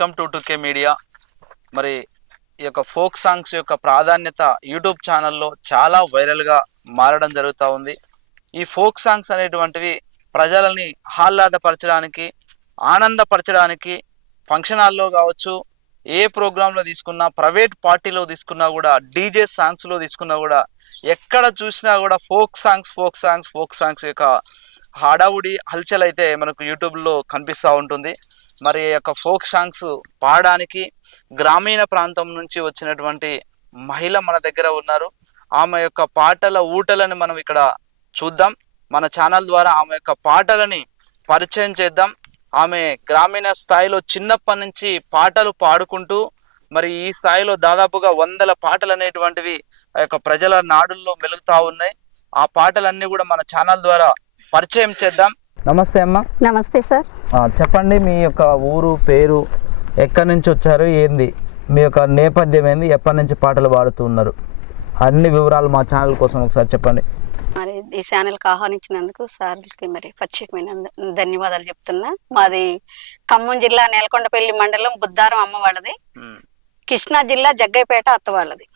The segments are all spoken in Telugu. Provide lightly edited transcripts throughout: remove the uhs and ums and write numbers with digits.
Welcome to 2K media. మరి ఈ యొక్క ఫోక్ సాంగ్స్ యొక్క ప్రాధాన్యత యూట్యూబ్ ఛానల్లో చాలా వైరల్గా మారడం జరుగుతూ ఉంది. ఈ ఫోక్ సాంగ్స్ అనేటువంటివి ప్రజలని ఆహ్లాదపరచడానికి, ఆనందపరచడానికి, ఫంక్షన్ హాల్లో కావచ్చు, ఏ ప్రోగ్రాంలో తీసుకున్నా, ప్రైవేట్ పార్టీలో తీసుకున్నా కూడా, డీజే సాంగ్స్లో తీసుకున్నా కూడా, ఎక్కడ చూసినా కూడా ఫోక్ సాంగ్స్ యొక్క హడావుడి హల్చల్ అయితే మనకు యూట్యూబ్లో కనిపిస్తూ ఉంటుంది. మరి ఈ యొక్క ఫోక్ సాంగ్స్ పాడడానికి గ్రామీణ ప్రాంతం నుంచి వచ్చినటువంటి మహిళ మన దగ్గర ఉన్నారు. ఆమె యొక్క పాటల ఊటలను మనం ఇక్కడ చూద్దాం. మన ఛానల్ ద్వారా ఆమె యొక్క పాటలని పరిచయం చేద్దాం. ఆమె గ్రామీణ స్థాయిలో చిన్నప్పటి నుంచి పాటలు పాడుకుంటూ మరి ఈ స్థాయిలో దాదాపుగా 100 పాటలు అనేటువంటివి ఆ యొక్క ప్రజల నాడుల్లో మెలుగుతూ ఉన్నాయి. ఆ పాటలన్నీ కూడా మన ఛానల్ ద్వారా పరిచయం చేద్దాం. నమస్తే అమ్మ. నమస్తే సార్. చెప్పండి, మీ యొక్క ఊరు పేరు, ఎక్కడి నుంచి వచ్చారు, ఏంది మీ యొక్క నేపథ్యం, ఏంది, ఎప్పటి నుంచి పాటలు పాడుతూ ఉన్నారు, అన్ని వివరాలు మా ఛానల్ కోసం ఒకసారి చెప్పండి. మరి ఈ ఛానల్కి ఆహ్వానించినందుకు సార్కి మరి ప్రత్యేకమైన ధన్యవాదాలు చెప్తున్నా. మాది ఖమ్మం జిల్లా నేలకొండపల్లి మండలం బుద్ధారం అమ్మ వాళ్ళది, కృష్ణా జిల్లా జగ్గైపేట అత్త వాళ్ళది.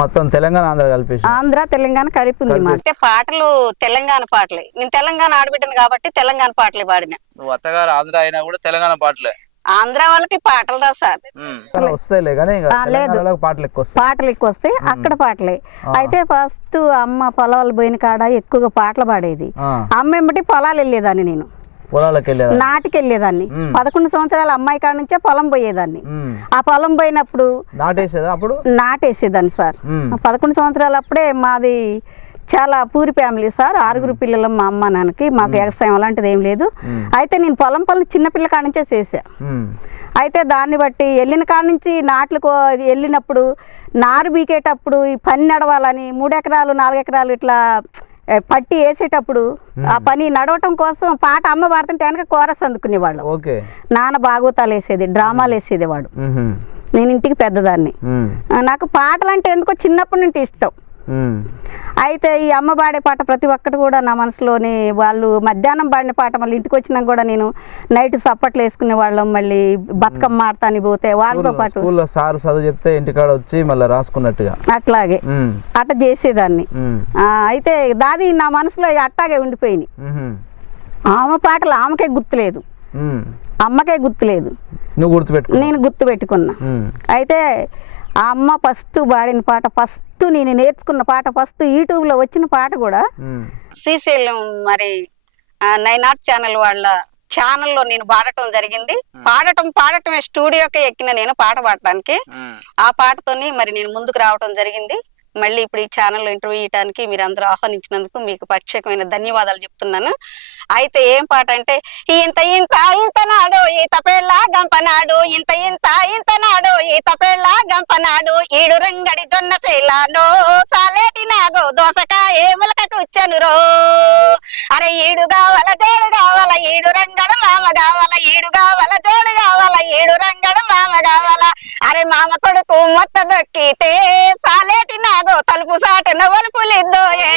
మొత్తం తెలంగాణ ఆంధ్ర కలిపి, ఆంధ్ర తెలంగాణ కలిపి ఉంది. అంటే పాటలు తెలంగాణ పాటలే. నేను తెలంగాణ ఆడబిడ్డను కాబట్టి తెలంగాణ పాటలే పాడినా. నువ్వు అత్తగారు ఆంధ్ర అయినా కూడా తెలంగాణ పాటలే. ఆంధ్ర వాళ్ళకి పాటలు రావు సార్. లేదు, పాటలు ఎక్కువ వస్తాయి, అక్కడ పాటలే. అయితే ఫస్ట్ అమ్మ పొలాలు పోయిన కాడ ఎక్కువగా పాటలు పాడేది. అమ్మ ఏమిటి పొలాలు వెళ్ళేదాన్ని, నేను నాటికి వెళ్ళేదాన్ని. 11 సంవత్సరాల అమ్మాయి కాడ నుంచే పొలం పోయేదాన్ని. ఆ పొలం పోయినప్పుడు నాటేసేదాన్ని సార్. 11 సంవత్సరాలు అప్పుడే. మాది చాలా పూరి ఫ్యామిలీ సార్, 6 పిల్లలు మా అమ్మ నాన్నకి. మాకు వ్యవసాయం అలాంటిది ఏం లేదు. అయితే నేను పొలం పనులు చిన్నపిల్ల కాడ నుంచే చేసా. అయితే దాన్ని బట్టి వెళ్ళిన కాడ నుంచి నాట్లకు వెళ్ళినప్పుడు నారు బీకేటప్పుడు ఈ పని నడవాలని 3 ఎకరాలు 4 ఎకరాలు ఇట్లా పట్టి వేసేటప్పుడు ఆ పని నడవటం కోసం పాట అమ్మ పాడుతుంటే వెనక కోరస్ అందుకునేవాళ్ళు. నాన్న భాగవతాలు వేసేది, డ్రామాలు వేసేది వాడు. నేను ఇంటికి పెద్దదాన్ని. నాకు పాటలు అంటే ఎందుకో చిన్నప్పటి నుండి ఇష్టం. అయితే ఈ అమ్మ పాడే పాట ప్రతి ఒక్కటి కూడా నా మనసులోని, వాళ్ళు మధ్యాహ్నం పాడిన పాట మళ్ళీ ఇంటికి వచ్చినాక కూడా నేను నైట్ సప్పట్లు వేసుకునే వాళ్ళం. మళ్ళీ బతుకమ్మ ఆడతాని పోతే వాళ్ళతో పాటు సార్ చదువు చెప్తే ఇంటికాడ వచ్చి మళ్ళీ రాసుకున్నట్టుగా అట్లాగే అట్లా చేసేదాన్ని. అయితే దాది నా మనసులో అట్టాగే ఉండిపోయింది. ఆమె పాటలు ఆమెకే గుర్తులేదు, అమ్మకే గుర్తులేదు, నేను గుర్తు పెట్టుకున్నా. అయితే ఆ అమ్మ ఫస్ట్ పాడిన పాట, ఫస్ట్ నేను నేర్చుకున్న పాట, ఫస్ట్ యూట్యూబ్లో వచ్చిన పాట కూడా శ్రీశైలం మరి 9 ఛానల్ వాళ్ళ ఛానల్లో నేను పాడటం జరిగింది. పాడటమే స్టూడియోకే ఎక్కిన నేను పాట పాడటానికి. ఆ పాటతోని మరి నేను ముందుకు రావటం జరిగింది. మళ్ళీ ఇప్పుడు ఈ ఛానల్లో ఇంటర్వ్యూ ఇవ్వడానికి మీరు అందరూ ఆహ్వానించినందుకు మీకు ప్రత్యేకమైన ధన్యవాదాలు చెప్తున్నాను. అయితే ఏం పాట అంటే, ఇంత ఇంత ఇంత నాడు ఈత పేళ్ళ గంపనాడు, ఇంత ఇంత ఇంత నాడు ఈత పేళ్ళ గంపనాడు, ఈడు రంగడి జొన్న చేలానో సాలేటి నాగో దోసకాయ ములక కూర్చను రో. అరే ఈడు కావాల జోడు కావాల, ఈడు రంగడు మామ కావాల, ఈడు కావాల జోడు కావాల, ఈడు రంగడు మామ కావాల. అరే మామ కొడుకు మొత్త దొక్కితే సాలేటి నాగో తలుపు సాటన వలుపులిద్దోయే.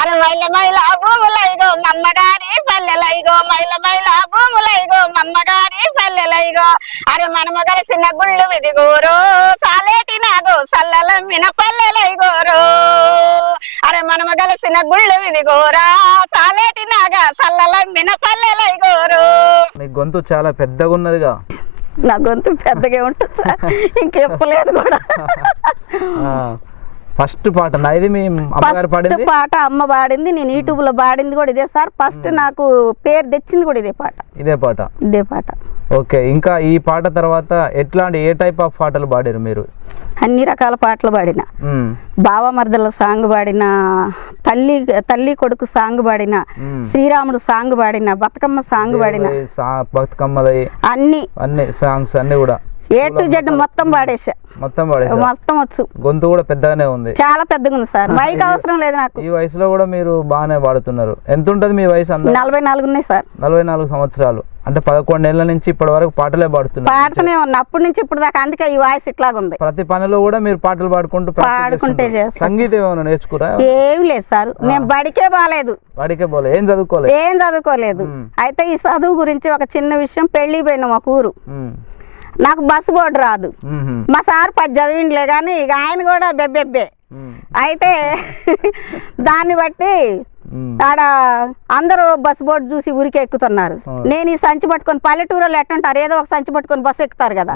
అరే మైల మైల భూములైగో మమ్మగారి పల్లెలైగో, మైల మైల భూములైగో మమ్మగారి పల్లెలైగో. అరే మనము కలిసిన గుళ్ళు విదిగోరో సాలేటి నాగో సల్లలమ్మిన పల్లెలైగోరో. అరే మనము కలిసిన గుళ్ళు విదిగోరా సాలేటి నాగా సల్లలమ్మిన పల్లెలైగోరో. మీ గొంతు చాలా పెద్దగా ఉన్నదిగా. నా గొంతు పెద్దగా ఉంటుంది సార్, ఇంకెప్పలేదు కూడా. ఫస్ట్ పాట నాది, మీ అమ్మగారు పాడింది పాట అమ్మ పాడింది. నేను యూట్యూబ్ లో పాడింది కూడా ఇదే సార్. ఫస్ట్ నాకు పేరు తెచ్చింది కూడా ఇదే పాట. ఓకే, ఇంకా ఈ పాట తర్వాత ఎట్లాంటి ఏ టైప్ ఆఫ్ పాటలు పాడారు మీరు? అన్ని రకాల పాటలు పాడిన, బావమర్దల సాంగ్ పాడిన, తల్లి కొడుకు సాంగ్ పాడిన, శ్రీరాముడు సాంగ్ పాడిన, బతుకమ్మ సాంగ్ పాడిన, అన్ని సాంగ్స్ అన్ని కూడా A to Z మొత్తం పాడేసా. మొత్తం వచ్చు. గొంతు కూడా పెద్దగానే ఉంది, చాలా పెద్దగా ఉంది సార్. మైక్ అవసరం లేదు నాకు. ఈ వయసులో కూడా మీరు బాగానే పాడుతున్నారు. ఎంత ఉంటుంది మీ వయసు? 44 ఉన్నాయి సార్. 44 సంవత్సరాలు అంటే 11 ఏళ్ల నుంచి ఇప్పటి వరకు పాటలే పాడుతున్నారు. పాడుతూనే ఉన్నా అప్పటి నుంచి ఇప్పుడు దాకా, అందుకే ఈ వాయిస్ ఇట్లాగుంది. ప్రతి పనిలో కూడా మీరు పాటలు పాడుకుంటే చేస్తా. సంగీతం ఏమైనా నేర్చుకురా? ఏం లేదు సార్, నేను బడికే బాలేదు. ఏం చదువుకోలేదు. అయితే ఈ చదువు గురించి ఒక చిన్న విషయం, పెళ్లి పోయిన ఒక ఊరు, నాకు బస్సు బోర్డు రాదు. మా సార్ 10 చదివిండలే కానీ ఇక ఆయన కూడా బెబ్బెబ్బే. అయితే దాన్ని బట్టి ఆడ అందరూ బస్సు బోర్డు చూసి ఊరికి ఎక్కుతున్నారు. నేను ఈ సంచి పట్టుకొని, పల్లెటూరులో ఎట్టుంటారు, ఏదో ఒక సంచి పట్టుకొని బస్సు ఎక్కుతారు కదా.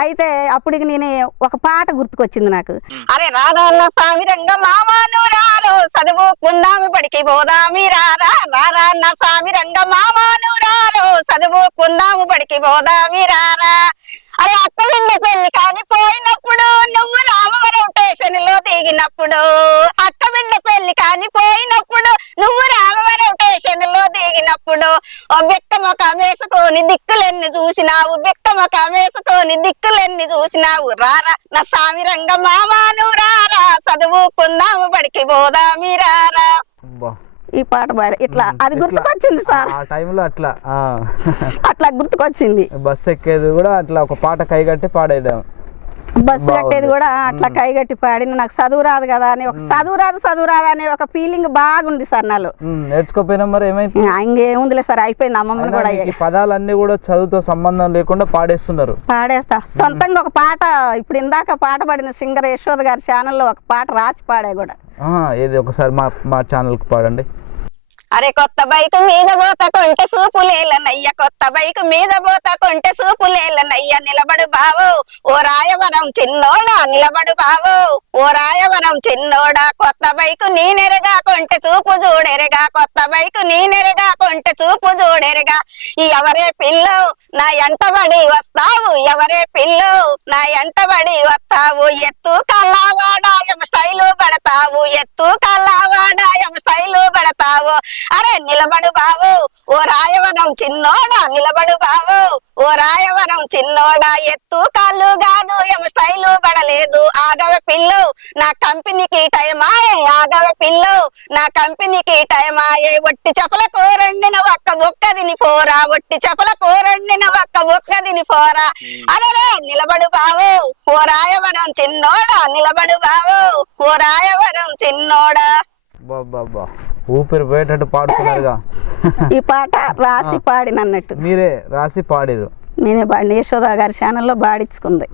అయితే అప్పుడు నేను ఒక పాట గుర్తుకొచ్చింది నాకు. అరే రాధన్న సామిరంగ మామాను రారో, చదువుకుందామి బడికి పోదామి రారా, రారన్న సామిరంగ మామాను రారో, చదువుకుందాము బడికి పోదామి రారా. అరే అక్క వెళ్ళ పెళ్లి కానీ పోయినప్పుడు, నువ్వు రామవరం స్టేషన్లో దిగినప్పుడు, అక్క బిడ్డ పెళ్లి కానీ పోయినప్పుడు, నువ్వు రామవరం స్టేషన్లో దిగినప్పుడు, ఓ బెక్క మొఖం వేసుకొని దిక్కులెన్ని చూసినావు, బెక్క మొఖం వేసుకొని దిక్కులెన్ని చూసినావు, రారా నా సామిరంగ మామాను రారా, చదువుకుందాము బడికి పోదామి రారా. ఈ పాట పాడే ఇట్లా అది గుర్తుకొచ్చింది సార్. ఆ టైంలో అట్లా గుర్తుకొచ్చింది. బస్సు ఎక్కేది కూడా అట్లా ఒక పాట కైగట్టి పాడేదాం. బస్సు కట్టేది కూడా అట్లా కైగట్టి పాడిన. నాకు చదువు రాదు కదా అని, ఒక చదువు రాదు అనే ఒక ఫీలింగ్ బాగుంది సార్ నాలో. నేర్చుకోపోయినా మరి ఏమైంది? ఇంకేముందిలే సార్, అయిపోయింది. అమ్మమ్మని కూడా పదాలన్నీ కూడా చదువుతో సంబంధం లేకుండా పాడేస్తున్నారు. పాడేస్తా సొంతంగా ఒక పాట. ఇప్పుడు ఇందాక పాట పాడిన సింగర్ యశోద గారి ఛానల్లో ఒక పాట రాసి పాడే కూడా. ఏది ఒకసారి మా ఛానల్కి పాడండి. అరే కొత్త బైక్ మీద పోత కొంటె సూపులేలనయ్య, కొత్త బైక్ మీద పోత కొంటె సూపులేలనయ్య, నిలబడు బావో ఓ రాయవరం చిన్నోడా, నిలబడు బావో ఓ రాయవరం చిన్నోడా, కొత్త బైక్ నేనెరగా కొంటె చూపు చూడెరగా, కొత్త బైక్ నేనెరగా కొంటె చూపు చూడెరగా, ఎవరే పిల్లో నా ఎంటబడి వస్తావు, ఎవరే పిల్లో నా ఎంటబడి వస్తావు, ఎత్తు కల్లావాడాయం స్టైలు పడతావు, ఎత్తు కల్లావాడాయం స్టైలు పడతావు. అరే నిలబడు బావు ఓ రాయవరం చిన్నోడా, నిలబడు బావు ఓ రాయవరం చిన్నోడా, ఎత్తు కాళ్ళు కాదు ఎం స్టైలు పడలేదు, ఆగవే పిల్లు నా కంపెనీకి టైమాయే, ఆగవే పిల్లు నా కంపెనీకి టైమాయే, ఒట్టి చెపల కూరండిన ఒక్క బొక్క తిని పోరా, ఒట్టి చెపల కూరండిన ఒక్క బొక్క తిని పోరా. అరే నిలబడు బావు ఓ రాయవరం చిన్నోడా, నిలబడు బావు ఓ రాయవరం చిన్నోడా. ఊపిరి పోయేటట్టు పాడుతున్నారుగా. ఈ పాట రాసి పాడినన్నట్టు. మీరే రాసి పాడారు? నేనే పాడిన, యశోద గారి ఛానల్లో పాడించుకుంది.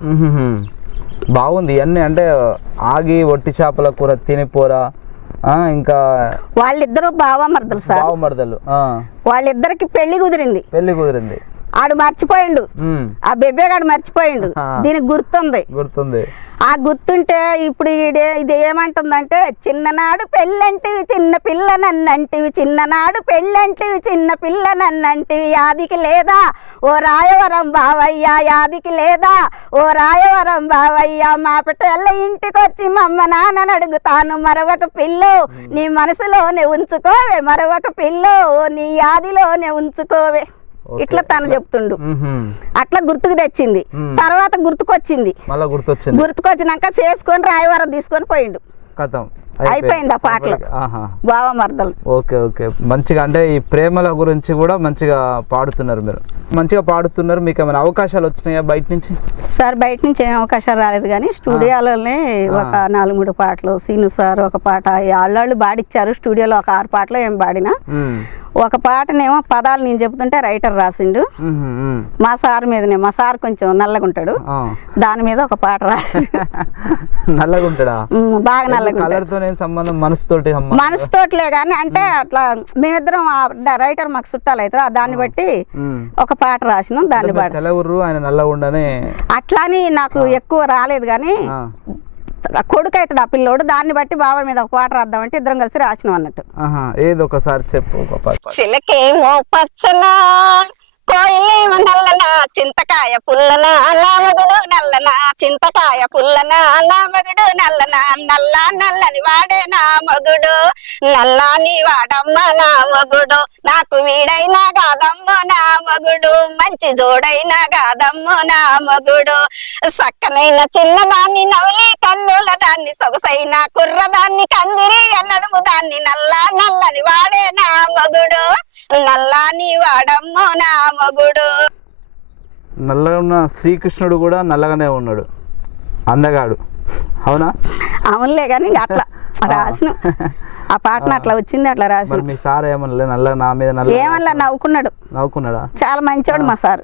బాగుంది. ఇవన్నీ అంటే ఆగి ఒట్టి చేపల కూర తినిపోరా, ఇంకా వాళ్ళిద్దరూ బావమర్దలు సార్. బావమర్దలు. వాళ్ళిద్దరికి పెళ్లి కుదిరింది. ఆడు మర్చిపోయిండు, ఆ బెబ్బేగాడు మర్చిపోయిండు. దీనికి గుర్తుంది. ఆ గుర్తుంటే ఇప్పుడు ఇది ఏమంటుందంటే, చిన్ననాడు పెళ్ళంటివి చిన్న పిల్ల నన్నంటివి, చిన్ననాడు పెళ్ళంటివి చిన్న పిల్ల నన్నంటివి, యాదికి లేదా ఓ రాయవరం బావయ్య, యాదికి లేదా ఓ రాయవరం బావయ్య, మా పిట్టెల్ల ఇంటికొచ్చి మమ్మ నాన్నని అడుగుతాను, మరొక పిల్లు నీ మనసులోనే ఉంచుకోవే, మరొక పిల్లు నీ యాదిలోనే ఉంచుకోవే. ఇట్లా తను చెప్తుండు. అట్లా గుర్తుకు తెచ్చింది. తర్వాత గుర్తుకొచ్చినాక చేసుకొని రాయవరం తీసుకొని పోయిండు. అయిపోయింది ఆ పాటలు. బావమర్దలు. ఓకే మంచిగా. అంటే ఈ ప్రేమల గురించి కూడా మంచిగా పాడుతున్నారు మీరు, మంచిగా పాడుతున్నారు. మీకు ఏమైనా అవకాశాలు వచ్చినాయా బయట నుంచి? సార్ బయట నుంచి ఏం అవకాశాలు రాలేదు కానీ స్టూడియోలోనే ఒక 4-3 పాటలు, సీను సార్ ఒక పాట, వాళ్ళు పాడిచ్చారు. స్టూడియోలో ఒక 6 పాటలు ఏం పాడినా. ఒక పాటనేమో పదాలు నేను చెబుతుంటే రైటర్ రాసిండు మా సార్ మీదనే. మా సార్ కొంచెం నల్లగుంటాడు, దాని మీద ఒక పాట రాసి. నల్లగుంటాడా? బాగా నల్లగుంటాడు. మనసుతోటిలే కానీ అంటే అట్లా మేమిద్దరం రైటర్ మాకు చుట్టాలు అవుతారు, దాన్ని బట్టి ఒక పాట రాసినాం. దాన్ని బట్టి అట్లాని నాకు ఎక్కువ రాలేదు కానీ కొడుకు అవుతాడు ఆ పిల్లోడు, దాన్ని బట్టి బాబా మీద ఒక పాట రాద్దామంటే ఇద్దరం కలిసి రాసినాం అన్నట్టు. ఏదో ఒకసారి చెప్పు. చిలకేమో పచ్చనా, కోయిలేమో నల్లనా, చింతకాయ పుల్లనా, నామగుడు నల్లనా, చింతకాయ పుల్లనా, నామగుడు నల్లనా, నల్లని వాడే నా మగుడు, నల్లాని వాడమ్మ నా మగుడు, నాకు వీడైనా కాదమ్మ నా మగుడు, మంచి జోడైనా కాదమ్మ నా మగుడు, సక్కనైన చిన్నదాన్ని నవలి కన్నుల దాన్ని, సొగసైన కుర్రదాన్ని కందిరి నడుము దాన్ని, నల్లని వాడే నా మగుడు, నల్లాని వాడమ్మో నా మొగుడు. నల్లగా ఉన్న శ్రీకృష్ణుడు కూడా నల్లగానే ఉన్నాడు, అందగాడు. అవునా? అవునులే కానీ అట్లా రాసిన ఆ పాటను అట్లా వచ్చింది, అట్లా రాసి. మీ సార్ ఏమన్నా నల్ల నా మీద నల్ల ఏమన్నా నవ్వుకున్నాడా? చాలా మంచివాడు మా సార్.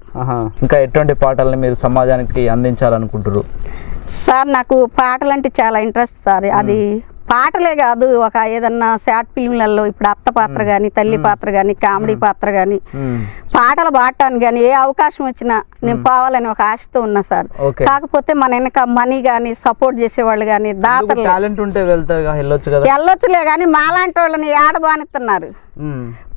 ఇంకా ఎటువంటి పాటల్ని మీరు సమాజానికి అందించాలనుకుంటారు? సార్ నాకు పాటలు అంటే చాలా ఇంట్రెస్ట్ సార్. అది పాటలే కాదు, ఒక ఏదన్నా షార్ట్ ఫిల్మ్లలో ఇప్పుడు అత్త పాత్ర కానీ, తల్లి పాత్ర కానీ, కామెడీ పాత్ర కానీ, పాటలు పాడటానికి కానీ ఏ అవకాశం వచ్చినా నేను పోవాలని ఒక ఆశతో ఉన్నా సార్. కాకపోతే మన వెనక మనీ కానీ, సపోర్ట్ చేసేవాళ్ళు కానీ, దాతలు టాలెంట్ ఉంటే వెళ్ళొచ్చులే కానీ మాలాంటి వాళ్ళని ఏడబానిస్తున్నారు.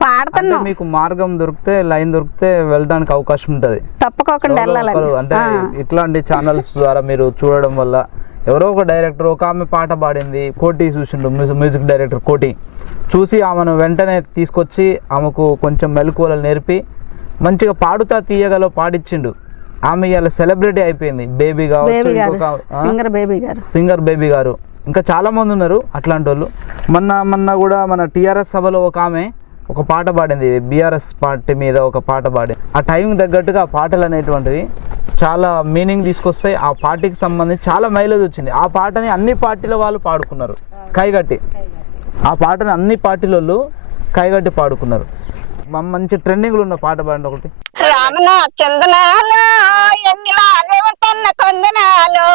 పాడుతున్నా మీకు మార్గం దొరికితే, లైన్ దొరికితే వెళ్ళడానికి అవకాశం ఉంటది, తప్పకుండా వెళ్ళాలి. అంటే ఇట్లాంటి ఛానల్స్ ద్వారా మీరు చూడడం వల్ల ఎవరో ఒక డైరెక్టర్, ఒక ఆమె పాట పాడింది, కోటి చూసిండు, మ్యూజిక్ డైరెక్టర్ కోటి చూసి ఆమెను వెంటనే తీసుకొచ్చి ఆమెకు కొంచెం మెలకువలు నేర్పి మంచిగా పాడుతా తీయగలో పాడిచ్చిండు. ఆమె ఇవాళ సెలబ్రిటీ అయిపోయింది. బేబీ సింగర్ బేబీ గారు, ఇంకా చాలా మంది ఉన్నారు అట్లాంటి వాళ్ళు. మొన్న కూడా మన టీఆర్ఎస్ సభలో ఒక ఆమె ఒక పాట పాడింది, బీఆర్ఎస్ పార్టీ మీద ఒక పాట పాడింది. ఆ టైం తగ్గట్టుగా ఆ పాటలు అనేటువంటివి చాలా మీనింగ్ తీసుకొస్తాయి. ఆ పార్టీకి సంబంధించి చాలా మైలేజ్ వచ్చింది. ఆ పాటని అన్ని పార్టీల వాళ్ళు పాడుకున్నారు కైగట్టి. ఆ పాటని అన్ని పార్టీల వాళ్ళు కైగట్టి పాడుకున్నారు. మంచి ట్రెండింగ్లో ఉన్న పాట పాడండి ఒకటి. రామన చందనాలో ఎన్నిలా రేవంతన్న కొందనాలో,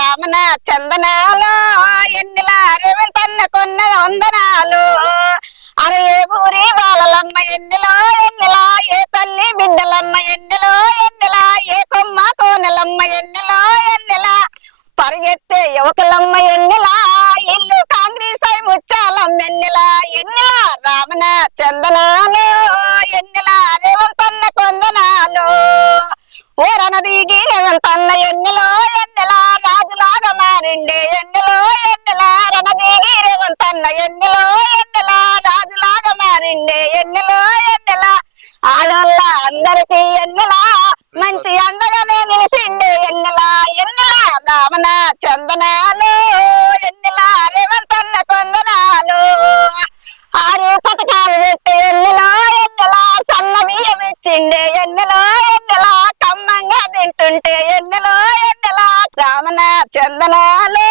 రామన చందనాలో ఎన్నిలా రేవంతన్న కొన్న వందనాలు. అరే ఏ ఊరి వాళ్ళమ్మ ఎన్నెలో ఎన్నెలా, ఏ తల్లి బిడ్డలమ్మ ఎన్నెలో ఎన్నెలా, ఏ కొమ్మ కోనలమ్మ ఎన్నెలో ఎన్నెలా, పరిగెత్తే యువకులమ్మ ఎన్నెలా, ఇల్లు కాంగ్రెస్ అయి ముచ్చాలమ్మ ఎన్నెలా ఎన్నెలా. రామన చందనాలు ఎన్నెలా రేవంతన్న కొందనాలు, ఓరన దిగి రేవంతన్న ఎన్నెలో ఎన్నెలా, రాజులాగా మారిండే ఎన్నెలో ఎన్నెలా, రణ దిగి రేవంతన్న ఎన్నెలో ఎన్నెలా, రాజులాగా మారిండే ఎన్నెలో ఎన్నెలా. ఆడోళ్ళ అందరికీ ఎన్నెలా మంచి అండగానే నిలిసిండే ఎన్నెలా ఎన్నెలా. రామన చందనాలు ఎన్నెలా రేవంతన్న కొందనాలు, 6 పథకాలు పెట్టి ఎన్నెలా ఎన్నెలా, సన్న బియ్యం ఇచ్చిండే ఎన్నెలా ఎన్నెలా, కమ్మంగా తింటుంటే ఎన్నెలో ఎన్నెలా. రామన చందనాలు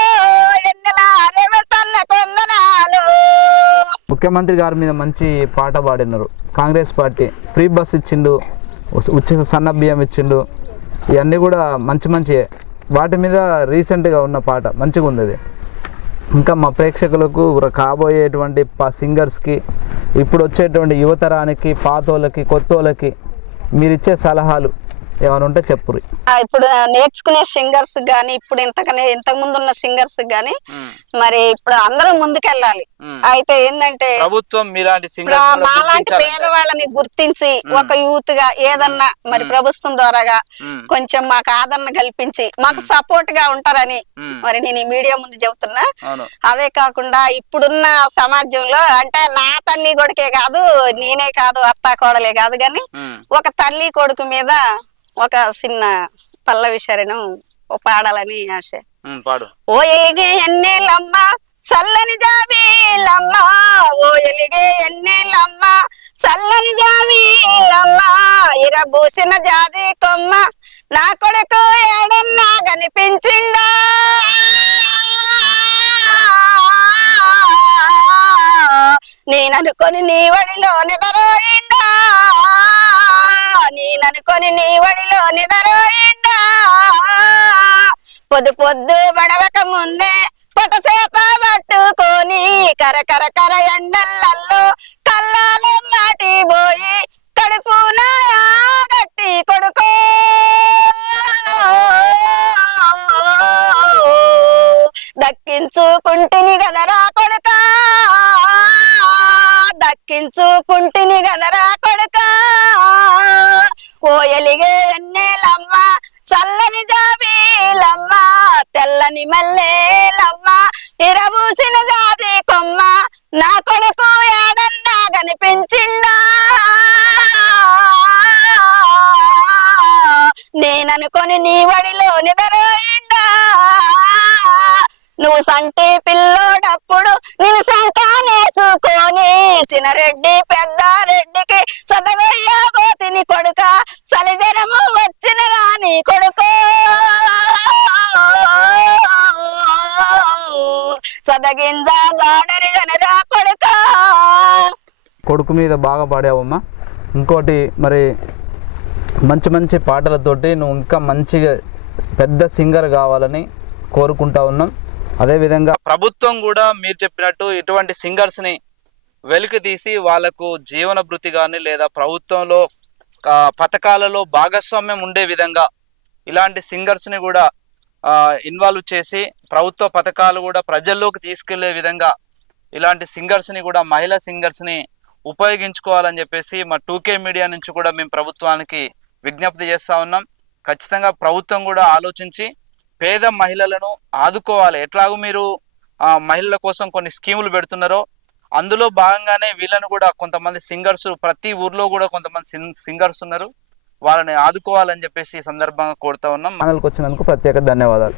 ఎన్నెలా రేవంతన్న కొందనాలు. ముఖ్యమంత్రి గారి మీద మంచి పాట పాడినారు. కాంగ్రెస్ పార్టీ ఫ్రీ బస్ ఇచ్చిండు, ఉచిత సన్న బియ్యం ఇచ్చిండు, ఇవన్నీ కూడా మంచి వాటి మీద రీసెంట్గా ఉన్న పాట మంచిగా ఉంది. అది ఇంకా మా ప్రేక్షకులకు కాబోయేటువంటి సింగర్స్కి, ఇప్పుడు వచ్చేటువంటి యువతరానికి, పాతోళ్ళకి, కొత్తోళ్ళకి మీరు ఇచ్చే సలహాలు ఏమైనా ఉంటే చెప్పుర్రి. ఇప్పుడు నేర్చుకునే సింగర్స్ గాని, ఇప్పుడు ఇంతకు ముందు ఉన్న సింగర్స్ గాని, మరి ఇప్పుడు అందరూ ముందుకెళ్ళాలి. అయితే ఏంటంటే ప్రభుత్వం మాలాంటి పేదవాళ్ళని గుర్తించి ఒక యూత్ గా ఏదన్నా మరి ప్రభుత్వం ద్వారాగా కొంచెం మాకు ఆదరణ కల్పించి మాకు సపోర్ట్ గా ఉంటారని మరి నేను ఈ మీడియా ముందు చెబుతున్నా. అదే కాకుండా ఇప్పుడున్న సమాజంలో అంటే నా తల్లి కొడుకే కాదు, నేనే కాదు, అత్త కోడలే కాదు, గాని ఒక తల్లి కొడుకు మీద ఒక చిన్న పల్లవి శరణం పాడాలని ఆశ. ఓ ఎలిగే ఎన్నేలమ్మ చల్లని జాబీలమ్మ, ఓ ఎలిగే ఎన్నేలమ్మ చల్లని జాబీలమ్మ, ఇరబూసిన జాజి కొమ్మ నా కొడుకు ఏడన్నా కనిపించిండా, నేననుకొని నీ వడిలో నిదరోయిండా, నేననుకొని నీ వడిలో నిదరోయిండా, పొద్దు పొద్దు బడవక ముందే పొట చేత పట్టుకొని కర ఎండల్లో కల్లాలే మాటి పోయి కడుపున గట్టి కొడుకో, దక్కించుకుంటిని గదరా కొడుకా, దక్కించుకుంటిని గదరా కొడుకా, ఓ ఎలిగే ఎన్నేలమ్మ చల్లని జాబీలమ్మ, తెల్లని మల్లేలమ్మ, ఇరబూసిన జాజి కొమ్మ నా కొడుకు ఏడన్నా కనిపించిండా, నేననుకొని నీ వడిలో నిదరోయిండా, నువ్వు సంటి పిల్లోడప్పుడు నేను సంకానేసు చదువుకొని సినరెడ్డి పెద్ద రెడ్డికి చదవయ్యబోతిని కొడుక సలిజనము వచ్చిన గాని కొడుకో సదగింజ లాడరి గనరా కొడుక. కొడుకు మీద బాగా పాడావమ్మా. ఇంకోటి మరి మంచి మంచి పాటలతోటి నువ్వు ఇంకా మంచిగా పెద్ద సింగర్ కావాలని కోరుకుంటా ఉన్నాం. అదేవిధంగా ప్రభుత్వం కూడా మీరు చెప్పినట్టు ఇటువంటి సింగర్స్ని వెలికి తీసి వాళ్ళకు జీవన భృతి కానీ లేదా ప్రభుత్వంలో పథకాలలో భాగస్వామ్యం ఉండే విధంగా ఇలాంటి సింగర్స్ని కూడా ఇన్వాల్వ్ చేసి ప్రభుత్వ పథకాలు కూడా ప్రజల్లోకి తీసుకెళ్లే విధంగా ఇలాంటి సింగర్స్ని కూడా మహిళా సింగర్స్ని ఉపయోగించుకోవాలని చెప్పేసి మా 2K మీడియా నుంచి కూడా మేము ప్రభుత్వానికి విజ్ఞప్తి చేస్తూ ఉన్నాం. ఖచ్చితంగా ప్రభుత్వం కూడా ఆలోచించి పేద మహిళలను ఆదుకోవాలి. ఎట్లాగూ మీరు మహిళల కోసం కొన్ని స్కీములు పెడుతున్నారో అందులో భాగంగానే వీళ్ళను కూడా కొంతమంది సింగర్స్ ప్రతి ఊర్లో కూడా కొంతమంది సింగర్స్ ఉన్నారు, వాళ్ళని ఆదుకోవాలని చెప్పేసి ఈ సందర్భంగా కోరుతా ఉన్నాం. ఛానల్కి వచ్చినందుకు ప్రత్యేక ధన్యవాదాలు.